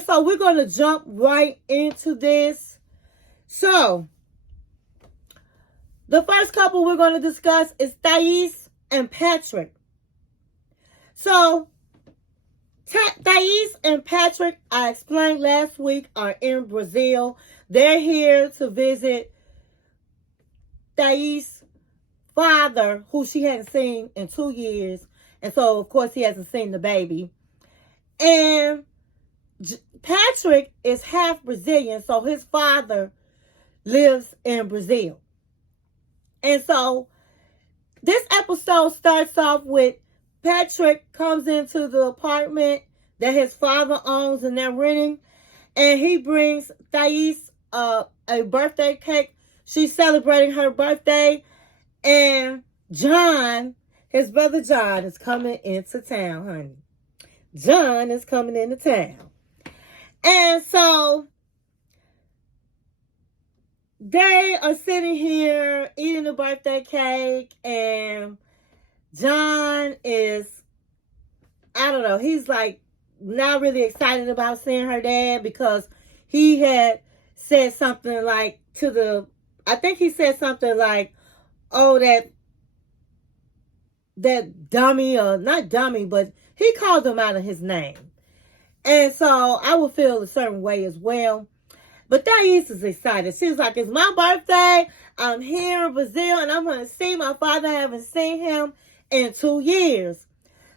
right, so we're going to jump right into this. So, the first couple we're going to discuss is Thais and Patrick. So, Thais and Patrick, I explained last week, are in Brazil. They're here to visit Thais' father, who she hadn't seen in 2 years. And so, of course, he hasn't seen the baby. And Patrick is half Brazilian, so his father lives in Brazil. And so, this episode starts off with Patrick comes into the apartment that his father owns and they're renting. And he brings Thais a birthday cake. She's celebrating her birthday. And John, his brother John, is coming into town, honey. John is coming into town. And so they are sitting here eating the birthday cake, and John is, I don't know, he's like not really excited about seeing her dad because he had said something like I think he said something like, oh, that dummy, or not dummy, but he called him out of his name. And so I would feel a certain way as well. But Thais is excited. She's like, it's my birthday. I'm here in Brazil and I'm going to see my father. I haven't seen him in 2 years.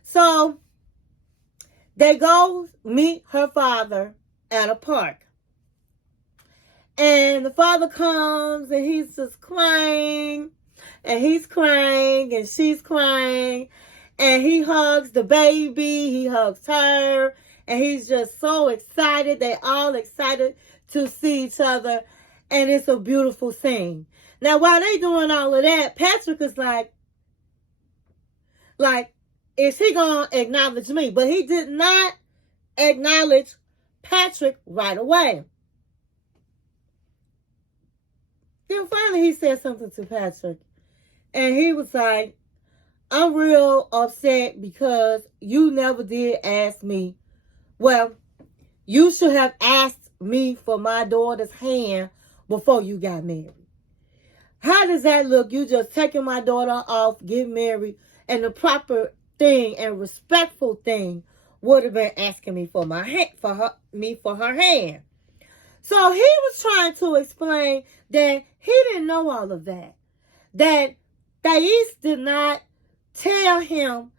So they go meet her father at a park. And the father comes and he's just crying. And he's crying and she's crying. And he hugs the baby. He hugs her. And he's just so excited. They all excited to see each other. And it's a beautiful scene. Now, while they doing all of that, Patrick is like, is he going to acknowledge me? But he did not acknowledge Patrick right away. Then finally he said something to Patrick. And he was like, I'm real upset because you never did ask me. Well, you should have asked me for my daughter's hand before you got married. How does that look? You just taking my daughter off, getting married, and the proper thing and respectful thing would have been asking me for my hand, for her hand. So he was trying to explain that he didn't know all of that. That Thais did not tell him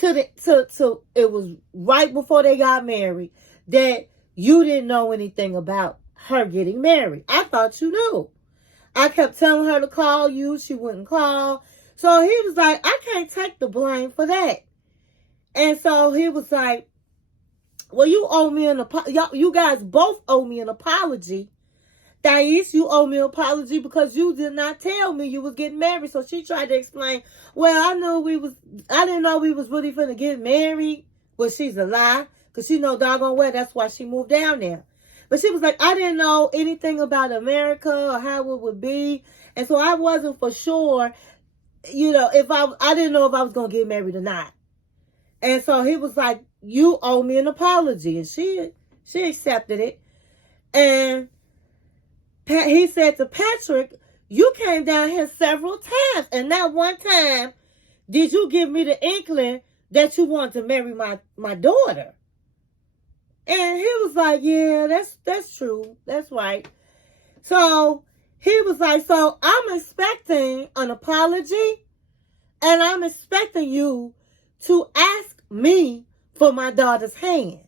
it was right before they got married that you didn't know anything about her getting married. I thought you knew. I kept telling her to call you. She wouldn't call. So he was like, I can't take the blame for that. And so he was like, well, you owe me an apology. You guys both owe me an apology. Thais, you owe me an apology because you did not tell me you was getting married. So she tried to explain, well, I didn't know we was really finna get married. Well, she's a lie because she know doggone well that's why she moved down there. But she was like, I didn't know anything about America or how it would be. And so I wasn't for sure, if I didn't know if I was going to get married or not. And so he was like, you owe me an apology. And she accepted it. And he said to Patrick, you came down here several times. And not one time did you give me the inkling that you wanted to marry my daughter. And he was like, yeah, that's true. That's right. So he was like, so I'm expecting an apology. And I'm expecting you to ask me for my daughter's hand.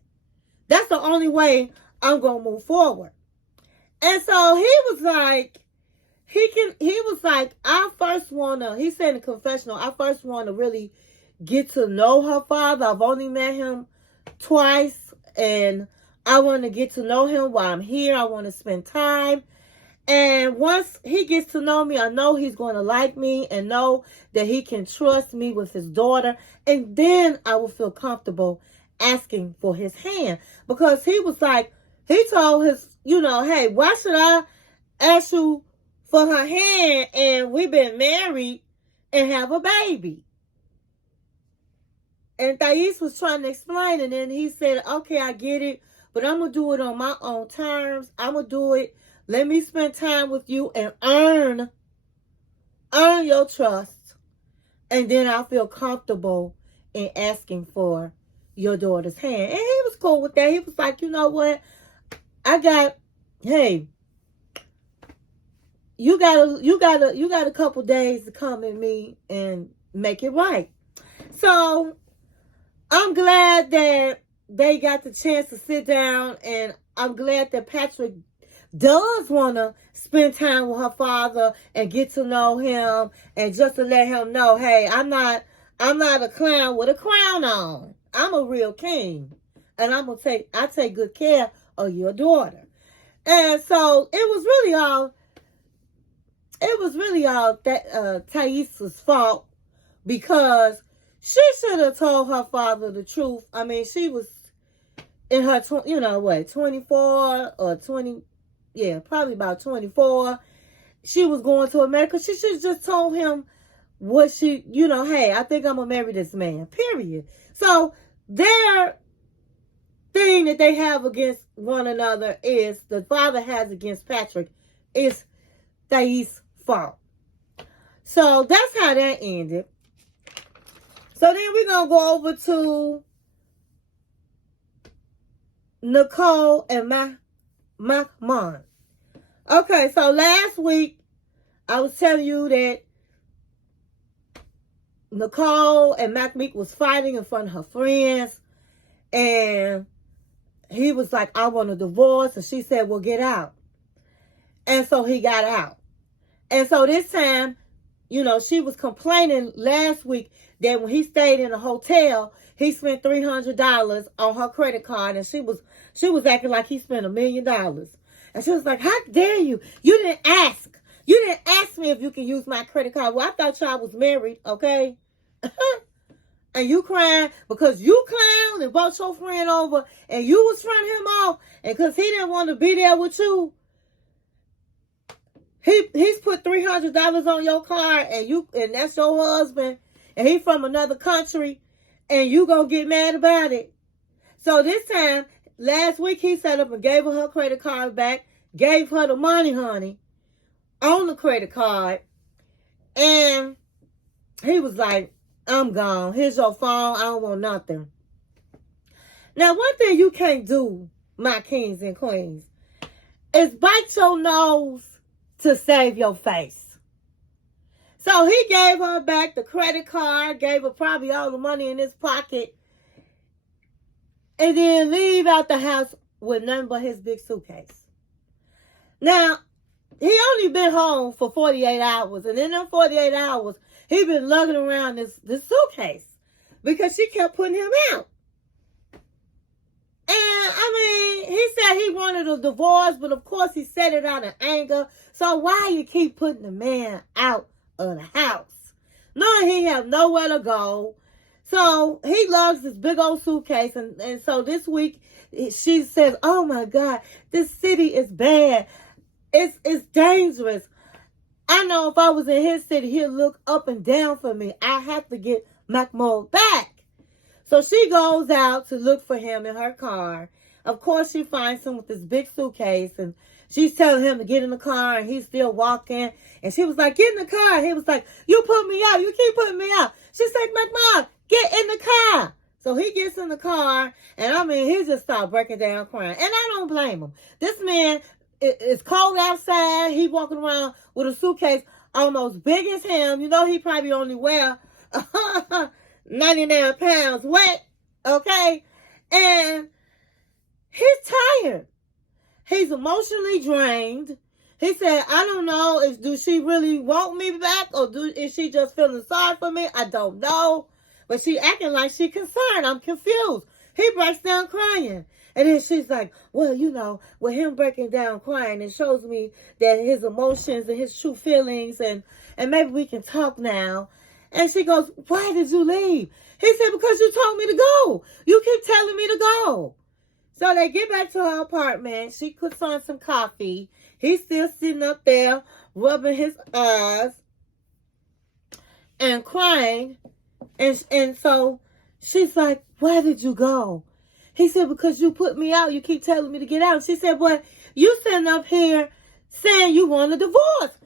That's the only way I'm going to move forward. And so he was like, he said in the confessional, I first want to really get to know her father. I've only met him twice and I want to get to know him while I'm here. I want to spend time. And once he gets to know me, I know he's going to like me and know that he can trust me with his daughter. And then I will feel comfortable asking for his hand. Because he was like, he told his, hey, why should I ask you for her hand and we've been married and have a baby? And Thais was trying to explain, and then he said, okay, I get it. but I'm going to do it on my own terms. I'm going to do it. Let me spend time with you and earn your trust. And then I'll feel comfortable in asking for your daughter's hand. And he was cool with that. He was like, you know what? Hey, you got a couple days to come at me and make it right. So I'm glad that they got the chance to sit down, and I'm glad that Patrick does want to spend time with her father and get to know him, and just to let him know, hey, I'm not a clown with a crown on. I'm a real king, and I take good care of your daughter. And so it was really all that Thaisa's fault, because she should have told her father the truth. I mean, she was in her 24 or 20, probably about 24. She was going to America. She should have just told him what she, hey, I think I'm gonna marry this man, period. So their thing that they have against one another is, the father has against Patrick, is Thais' fault. So that's how that ended. So then we're going to go over to Nicole and Mahmoud. Okay, so last week I was telling you that Nicole and Meek was fighting in front of her friends, and he was like, I want a divorce, and she said, well, get out. And so he got out. And so this time, she was complaining last week that when he stayed in a hotel, he spent $300 on her credit card, and she was acting like he spent $1 million. And she was like, how dare you? You didn't ask. You didn't ask me if you can use my credit card. Well, I thought y'all was married, okay? And you crying because you clowned and brought your friend over, and you was fronting him off, and because he didn't want to be there with you, he's put $300 on your card, and that's your husband, and he from another country, and you gonna get mad about it. So this time, last week, he set up and gave her credit card back, gave her the money, honey, on the credit card, and he was like, I'm gone. Here's your phone. I don't want nothing. Now, one thing you can't do, my kings and queens, is bite your nose to save your face. So he gave her back the credit card, gave her probably all the money in his pocket, and then leave out the house with nothing but his big suitcase. Now, he only been home for 48 hours, and in them 48 hours, he been lugging around this suitcase because she kept putting him out. And, I mean, he said he wanted a divorce, but of course he said it out of anger. So why you keep putting the man out of the house, knowing he have nowhere to go? So he lugs this big old suitcase. And so this week, she says, oh my God, this city is bad. It's dangerous. I know if I was in his city, he'd look up and down for me. I have to get Mahmoud back. So she goes out to look for him in her car. Of course, she finds him with this big suitcase, and she's telling him to get in the car, and he's still walking. And she was like, get in the car. He was like, you put me out. You keep putting me out. She's like, Mahmoud, get in the car. So he gets in the car, and I mean, he just started breaking down crying. And I don't blame him. This man, it's cold outside. He walking around with a suitcase almost big as him. He probably only wear 99 pounds wet, okay? And he's tired. He's emotionally drained. He said, I don't know, do she really want me back, or is she just feeling sorry for me? I don't know. But she acting like she concerned. I'm confused. He breaks down crying. And then she's like, well, with him breaking down crying, it shows me that his emotions and his true feelings, and maybe we can talk now. And she goes, why did you leave? He said, because you told me to go. You keep telling me to go. So they get back to her apartment. She puts on some coffee. He's still sitting up there, rubbing his eyes and crying. And so she's like, where did you go? He said, because you put me out, you keep telling me to get out. She said, but you sitting up here saying you want a divorce.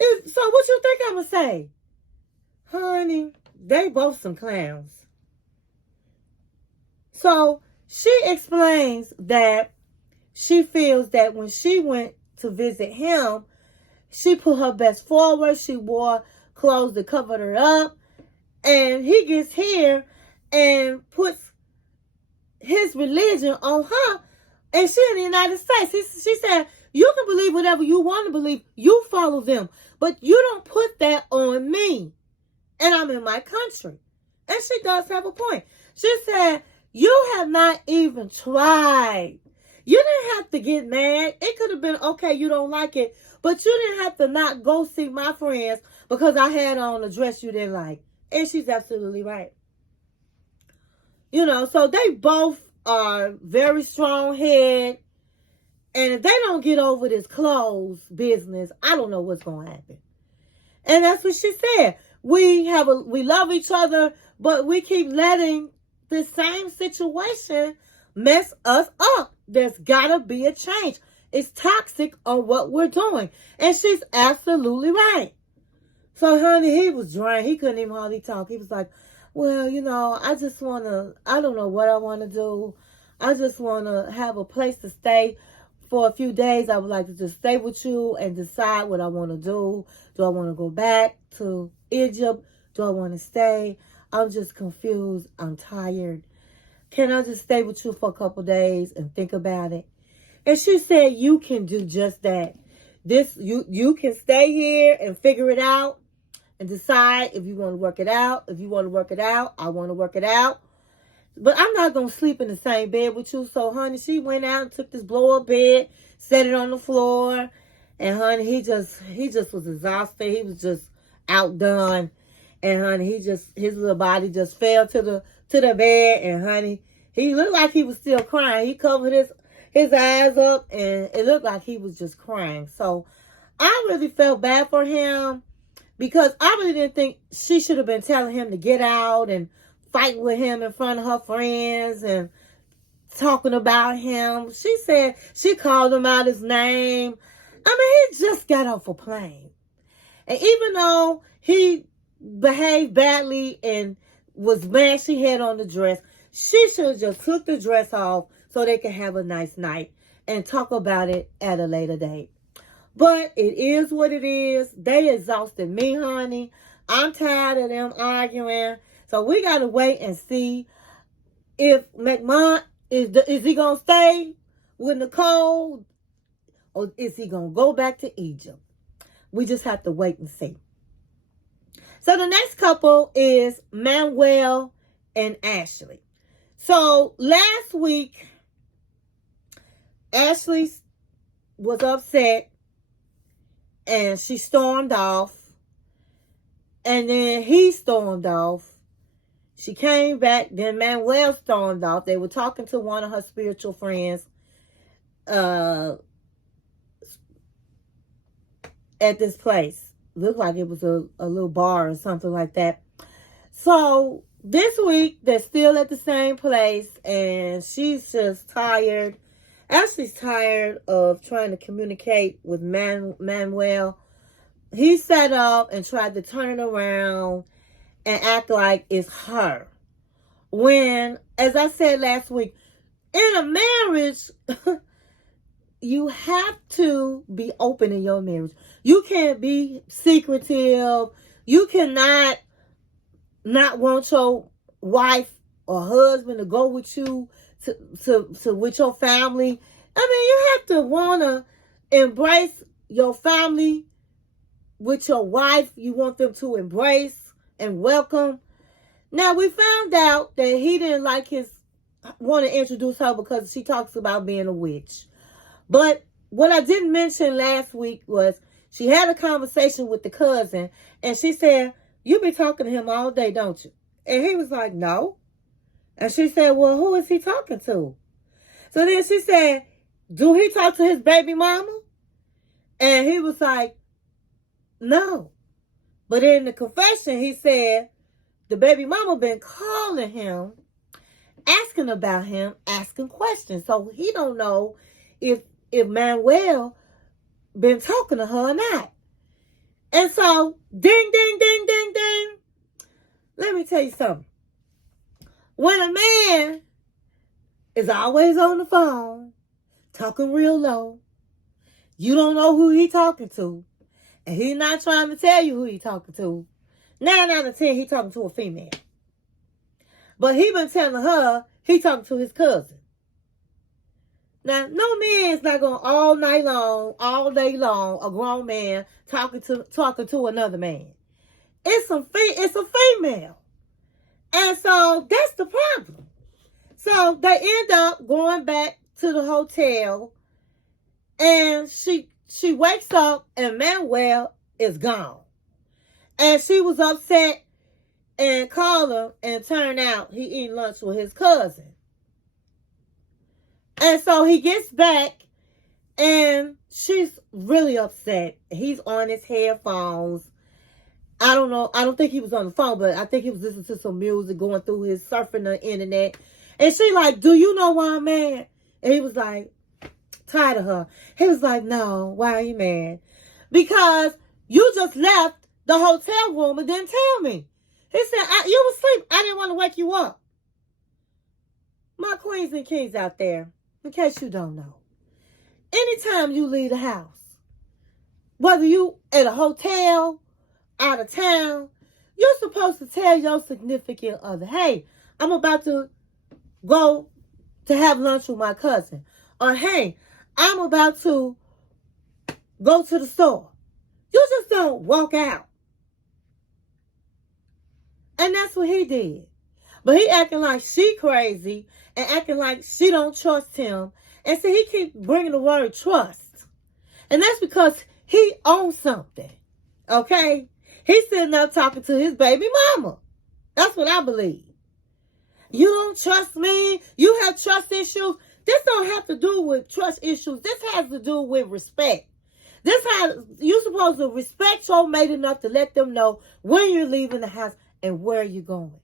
So what you think I'm going to say? Honey, they both some clowns. So she explains that she feels that when she went to visit him, she put her best forward. She wore clothes that covered her up. And he gets here and puts his religion on her. And she in the United States. She said, you can believe whatever you want to believe. You follow them. But you don't put that on me. And I'm in my country. And she does have a point. She said, you have not even tried. You didn't have to get mad. It could have been, okay, you don't like it. But you didn't have to not go see my friends because I had on a dress you didn't like. And she's absolutely right. You know, so they both are very strong-headed. And if they don't get over this clothes business, I don't know what's going to happen. And that's what she said. We love each other, but we keep letting the same situation mess us up. There's got to be a change. It's toxic on what we're doing. And she's absolutely right. So, honey, he was drained. He couldn't even hardly talk. He was like, well, you know, I don't know what I want to do. I just want to have a place to stay for a few days. I would like to just stay with you and decide what I want to do. Do I want to go back to Egypt? Do I want to stay? I'm just confused. I'm tired. Can I just stay with you for a couple days and think about it? And she said, you can do just that. You can stay here and figure it out and decide if you want to work it out. If you want to work it out, I want to work it out. But I'm not going to sleep in the same bed with you. So, honey, she went out and took this blow-up bed, set it on the floor. And, honey, he just was exhausted. He was just outdone. And, honey, his little body just fell to the bed. And, honey, he looked like he was still crying. He covered his eyes up, and it looked like he was just crying. So, I really felt bad for him because I really didn't think she should have been telling him to get out and fight with him in front of her friends and talking about him. She said she called him out his name. I mean, he just got off a plane. And even though he behaved badly and was mad she had on the dress, she should have just took the dress off so they could have a nice night and talk about it at a later date. But it is what it is. They exhausted me, honey. I'm tired of them arguing. So we got to wait and see if McMahon, is he going to stay with Nicole or is he going to go back to Egypt? We just have to wait and see. So the next couple is Manuel and Ashley. So last week, Ashley was upset and she stormed off. And then he stormed off. She came back. Then Manuel stormed off. They were talking to one of her spiritual friends at this place. Looked like it was a little bar or something like that. So this week, they're still at the same place. And she's just tired. Ashley's tired of trying to communicate with Manuel. He sat up and tried to turn it around and act like it's her. When, as I said last week, in a marriage, you have to be open in your marriage. You can't be secretive. You cannot not want your wife or husband to go with you to with your family. I mean, you have to want to embrace your family with your wife. You want them to embrace and welcome. Now, we found out that he didn't want to introduce her because she talks about being a witch. But what I didn't mention last week was she had a conversation with the cousin, and she said, you be talking to him all day, don't you? And he was like, no. And she said, well, who is he talking to? So then she said, do he talk to his baby mama? And he was like, no. But in the confession, he said the baby mama been calling him, asking about him, asking questions. So he don't know if Manuel been talking to her or not. And so, ding, ding, ding, ding, ding. Let me tell you something. When a man is always on the phone, talking real low, you don't know who he talking to, and he's not trying to tell you who he talking to. 9 out of 10, he talking to a female. But he been telling her he talking to his cousin. Now, no man is not going all night long, all day long, a grown man talking to another man. It's a female. And so that's the problem. So they end up going back to the hotel, and she wakes up and Manuel is gone. And she was upset and called him, and turned out he eating lunch with his cousin. And so he gets back, and she's really upset. He's on his headphones. I don't know. I don't think he was on the phone, but I think he was listening to some music, going through his surfing the internet. And she like, do you know why I'm mad? And he was like, tired of her. He was like, no, why are you mad? Because you just left the hotel room and didn't tell me. He said, you were asleep. I didn't want to wake you up. My queens and kings out there, in case you don't know, anytime you leave the house, whether you at a hotel, out of town, you're supposed to tell your significant other, hey, I'm about to go to have lunch with my cousin. Or, hey, I'm about to go to the store. You just don't walk out. And that's what he did. But he acting like she crazy and acting like she don't trust him. And so he keep bringing the word trust. And that's because he owns something. Okay? He's sitting there talking to his baby mama. That's what I believe. You don't trust me. You have trust issues. This don't have to do with trust issues. This has to do with respect. You're supposed to respect your mate enough to let them know when you're leaving the house and where you're going.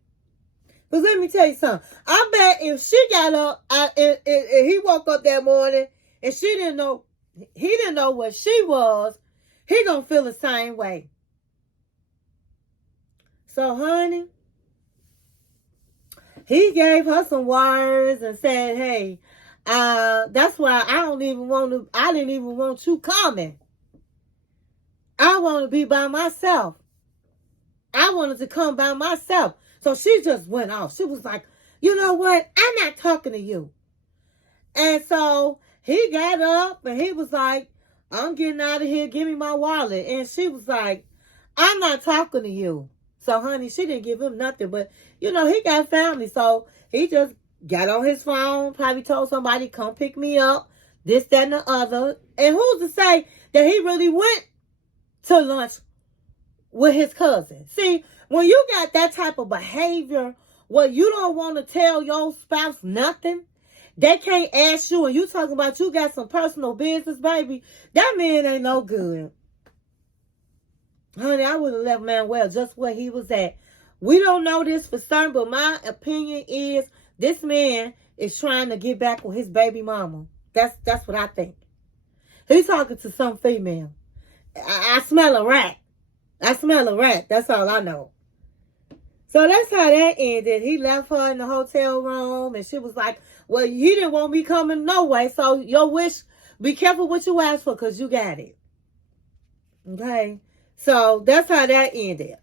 Because let me tell you something. I bet if she got up and he woke up that morning and he didn't know what she was, he gonna feel the same way. So, honey, he gave her some words and said, hey, that's why I didn't even want you coming. I want to be by myself. I wanted to come by myself. So she just went off. She was like, you know what? I'm not talking to you. And so he got up and he was like, I'm getting out of here. Give me my wallet. And she was like, I'm not talking to you. So, honey, she didn't give him nothing. But, he got family. So he just got on his phone, probably told somebody, come pick me up, this, that, and the other. And who's to say that he really went to lunch with his cousin? See, when you got that type of behavior where you don't want to tell your spouse nothing, they can't ask you, and you talking about you got some personal business, baby, that man ain't no good. Honey, I would have left Manuel just where he was at. We don't know this for certain, but my opinion is this man is trying to get back with his baby mama. That's what I think. He's talking to some female. I smell a rat. That's all I know. So that's how that ended. He left her in the hotel room, and she was like, well, he didn't want me coming no way, so your wish, be careful what you ask for, because you got it. Okay? So that's how that ended.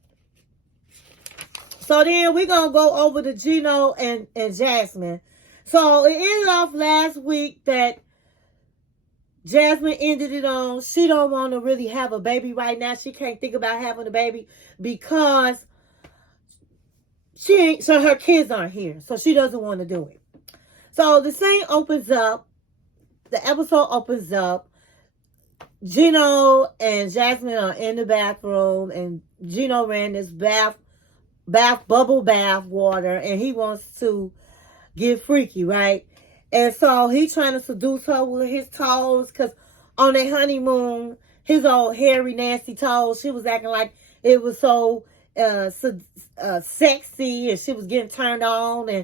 So then we're going to go over to Gino and Jasmine. So it ended off last week that Jasmine ended it on, she don't want to really have a baby right now. She can't think about having a baby because her kids aren't here. So she doesn't want to do it. So the scene opens up. The episode opens up. Gino and Jasmine are in the bathroom, and Gino ran this bubble bath water, and he wants to get freaky, right? And so he's trying to seduce her with his toes, because on their honeymoon, his old hairy, nasty toes, she was acting like it was so sexy, and she was getting turned on.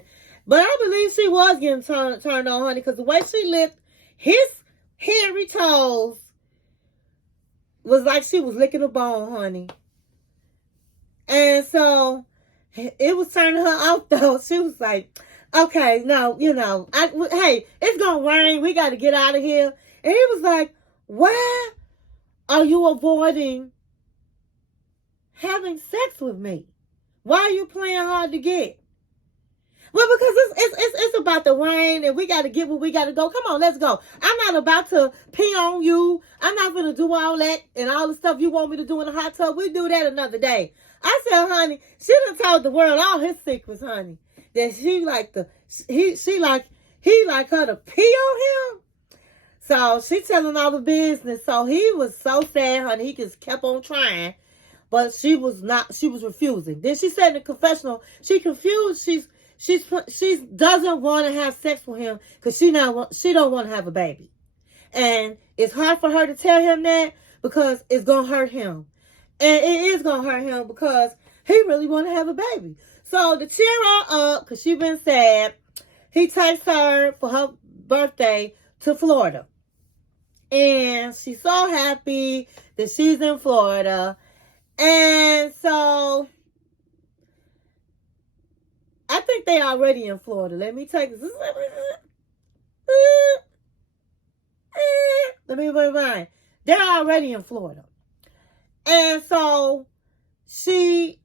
But I believe she was getting turned on, honey, because the way she licked his hairy toes was like she was licking a bone, honey. And so it was turning her off, though. She was like, okay, no, hey, it's going to rain. We got to get out of here. And he was like, why are you avoiding having sex with me? Why are you playing hard to get? Well, because it's about the rain and we got to get where we got to go. Come on, let's go. I'm not about to pee on you. I'm not going to do all that and all the stuff you want me to do in the hot tub. We do that another day. I said, honey, she done told the world all his secrets, honey. That he like her to pee on him. So she telling all the business. So he was so sad, honey. He just kept on trying. But she was refusing. Then she said in the confessional, she confused. She doesn't want to have sex with him because she don't want to have a baby. And it's hard for her to tell him that because it's going to hurt him. And it is going to hurt him because he really want to have a baby. So to cheer her up, because she been sad, he takes her for her birthday to Florida. And she's so happy that she's in Florida. And so I think they already in Florida. Let me take this. Let me rewind. They're already in Florida. And so he's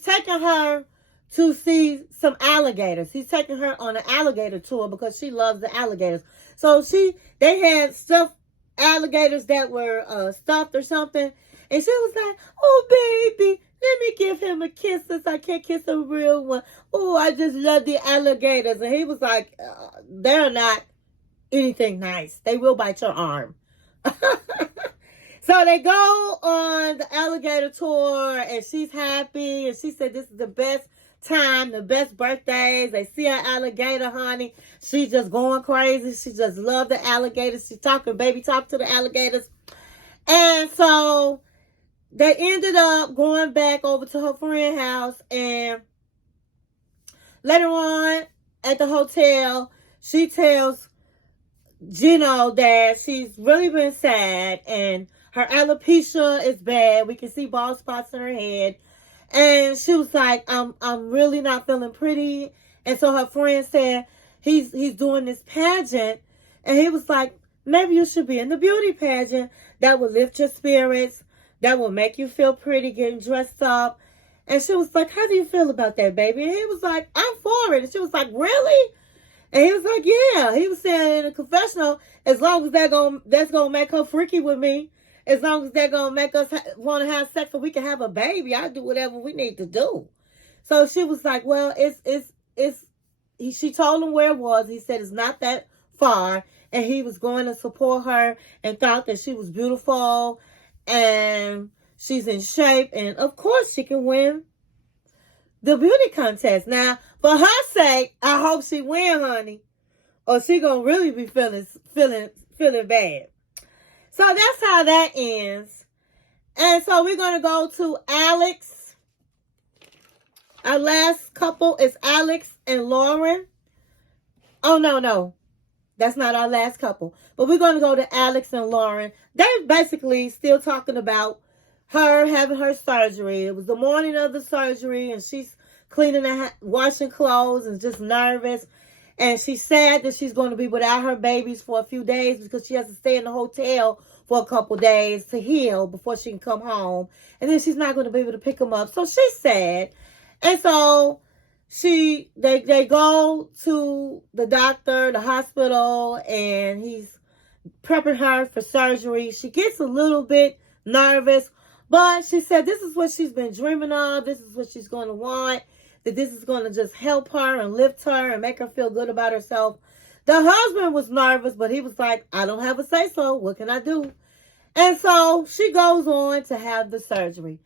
taking her to see some alligators. He's taking her on an alligator tour because she loves the alligators. So they had stuffed alligators that were stuffed or something. And she was like, oh, baby, let me give him a kiss since I can't kiss a real one. Oh, I just love the alligators. And he was like, they're not anything nice. They will bite your arm. So they go on the alligator tour, and she's happy. And she said this is the best time, the best birthdays. They see an alligator, honey. She's just going crazy. She just loves the alligators. She's talking baby talk to the alligators. And so they ended up going back over to her friend's house. And later on at the hotel, she tells Gino that she's really been sad and her alopecia is bad. We can see bald spots in her head. And she was like, I'm really not feeling pretty. And so her friend said, he's doing this pageant. And he was like, maybe you should be in the beauty pageant. That will lift your spirits. That will make you feel pretty getting dressed up. And she was like, how do you feel about that, baby? And he was like, I'm for it. And she was like, really? And he was like, yeah. He was saying in a confessional, as long as that's gonna make her freaky with me, as long as they're gonna make us want to have sex so we can have a baby, I'll do whatever we need to do. So she was like, well, she told him where it was. He said it's not that far, and he was going to support her and thought that she was beautiful and she's in shape, and of course she can win the beauty contest. Now, for her sake, I hope she win, honey, or she gonna really be feeling bad. So that's how that ends. And so we're gonna go to Alex. Our last couple is Alex and Lauren. Oh no, that's not our last couple. But we're gonna go to Alex and Lauren. They're basically still talking about her having her surgery. It was the morning of the surgery, and she's cleaning and washing clothes and just nervous. And she's sad that she's going to be without her babies for a few days because she has to stay in the hotel for a couple days to heal before she can come home. And then she's not going to be able to pick them up. So she's sad. And so they go to the doctor, the hospital, and he's prepping her for surgery. She gets a little bit nervous, but she said this is what she's been dreaming of. This is what she's going to want. That this is going to just help her and lift her and make her feel good about herself. The husband was nervous, but he was like, I don't have a say-so. What can I do? And so she goes on to have the surgery.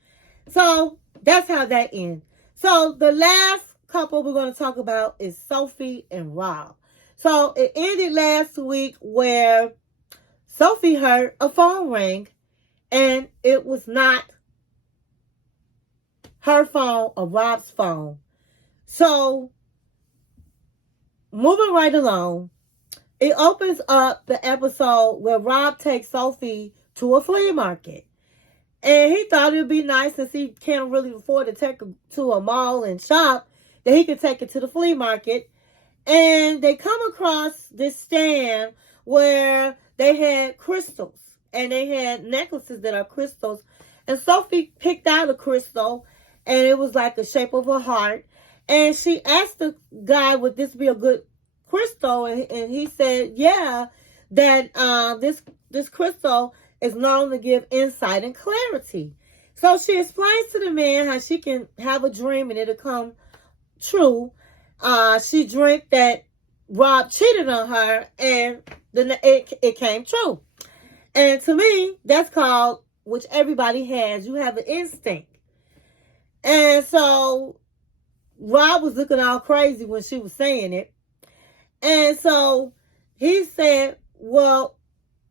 So that's how that ends. So the last couple we're going to talk about is Sophie and Rob. So it ended last week where Sophie heard a phone ring, and it was not her phone or Rob's phone. So moving right along, it opens up the episode where Rob takes Sophie to a flea market. And he thought it would be nice, since he can't really afford to take her to a mall and shop, that he could take her to the flea market. And they come across this stand where they had crystals. And they had necklaces that are crystals. And Sophie picked out a crystal. And it was like the shape of a heart. And she asked the guy, would this be a good crystal? And he said, yeah, that this crystal is known to give insight and clarity. So she explains to the man how she can have a dream and it'll come true. She dreamt that Rob cheated on her, and then it came true. And to me, that's called, which everybody has, you have an instinct. And so Rob was looking all crazy when she was saying it. And so he said, well,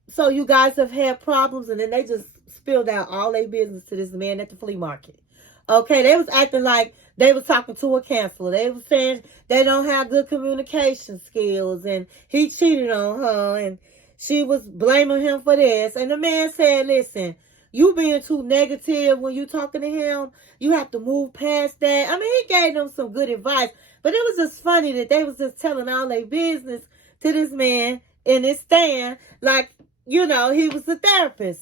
so you guys have had problems. And then they just spilled out all their business to this man at the flea market. Okay, they was acting like they was talking to a counselor. They was saying they don't have good communication skills, and he cheated on her, and she was blaming him for this. And the man said, listen, you being too negative when you talking to him, you have to move past that. I mean, he gave them some good advice, but it was just funny that they was just telling all their business to this man in his stand, like, you know, he was a therapist.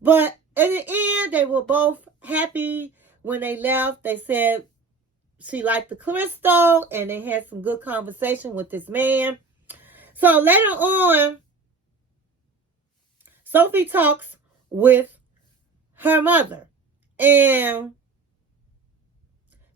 But in the end, they were both happy. When they left, they said she liked the crystal, and they had some good conversation with this man. So later on, Sophie talks with her mother, and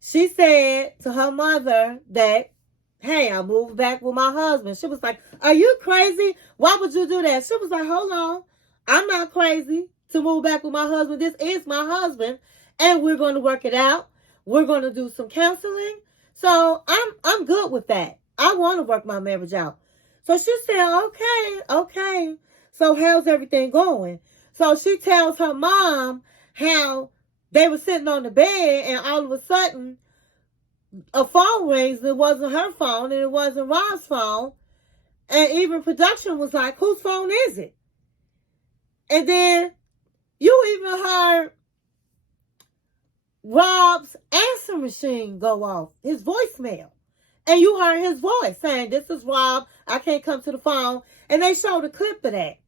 she said to her mother that, hey, I moved back with my husband. She was like, are you crazy? Why would you do that? She was like, hold on. I'm not crazy to move back with my husband. This is my husband. And we're going to work it out. We're going to do some counseling. So I'm good with that. I want to work my marriage out. So she said, okay. So how's everything going? So she tells her mom how they were sitting on the bed, and all of a sudden a phone rings. It wasn't her phone, and it wasn't Rob's phone. And even production was like, whose phone is it? And then you even heard Rob's answer machine go off, his voicemail. And you heard his voice saying, this is Rob, I can't come to the phone. And they showed a clip of that.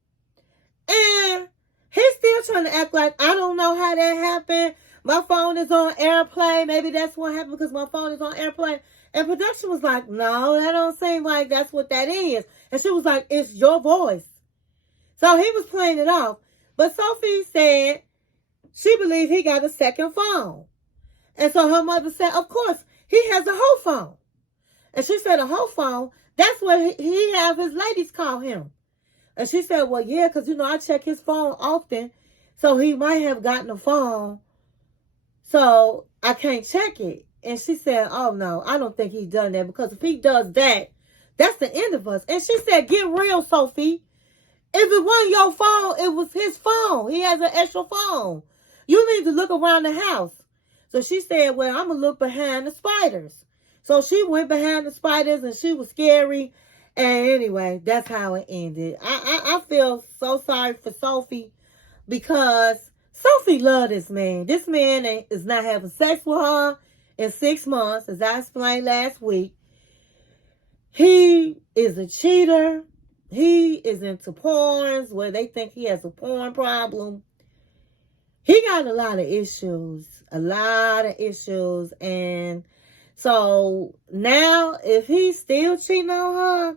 And he's still trying to act like, I don't know how that happened. My phone is on airplane. Maybe that's what happened because my phone is on airplane. And production was like, no, that don't seem like that's what that is. And she was like, it's your voice. So he was playing it off. But Sophie said she believed he got a second phone. And so her mother said, of course, he has a whole phone. And she said, a whole phone? That's what he have his ladies call him. And she said, well, yeah, because, you know, I check his phone often. So he might have gotten a phone. So I can't check it. And she said, oh, no, I don't think he's done that. Because if he does that, that's the end of us. And she said, get real, Sophie. If it wasn't your phone, it was his phone. He has an extra phone. You need to look around the house. So she said, well, I'm going to look behind the spiders. So she went behind the spiders, and she was scary. And anyway, that's how it ended. I feel so sorry for Sophie, because Sophie loved this man. This man is not having sex with her in 6 months, as I explained last week. He is a cheater. He is into porns where they think he has a porn problem. He got a lot of issues. And so now if he's still cheating on her,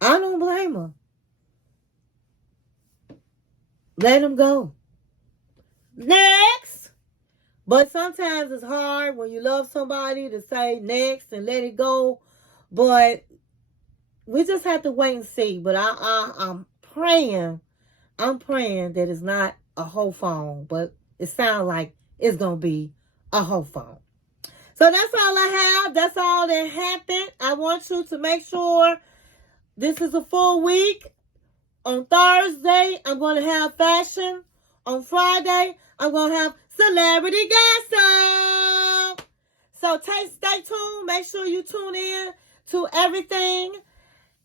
I don't blame her. Let him go. Next. But sometimes it's hard when you love somebody to say next and let it go. But we just have to wait and see. But I'm praying that it's not a whole phone. But it sounds like it's going to be a whole phone. So that's all I have. That's all that happened. I want you to make sure this is a full week. On Thursday, I'm going to have fashion. On Friday, I'm going to have celebrity gossip. So stay tuned. Make sure you tune in to everything.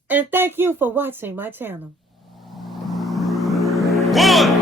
And thank you for watching my channel. 1,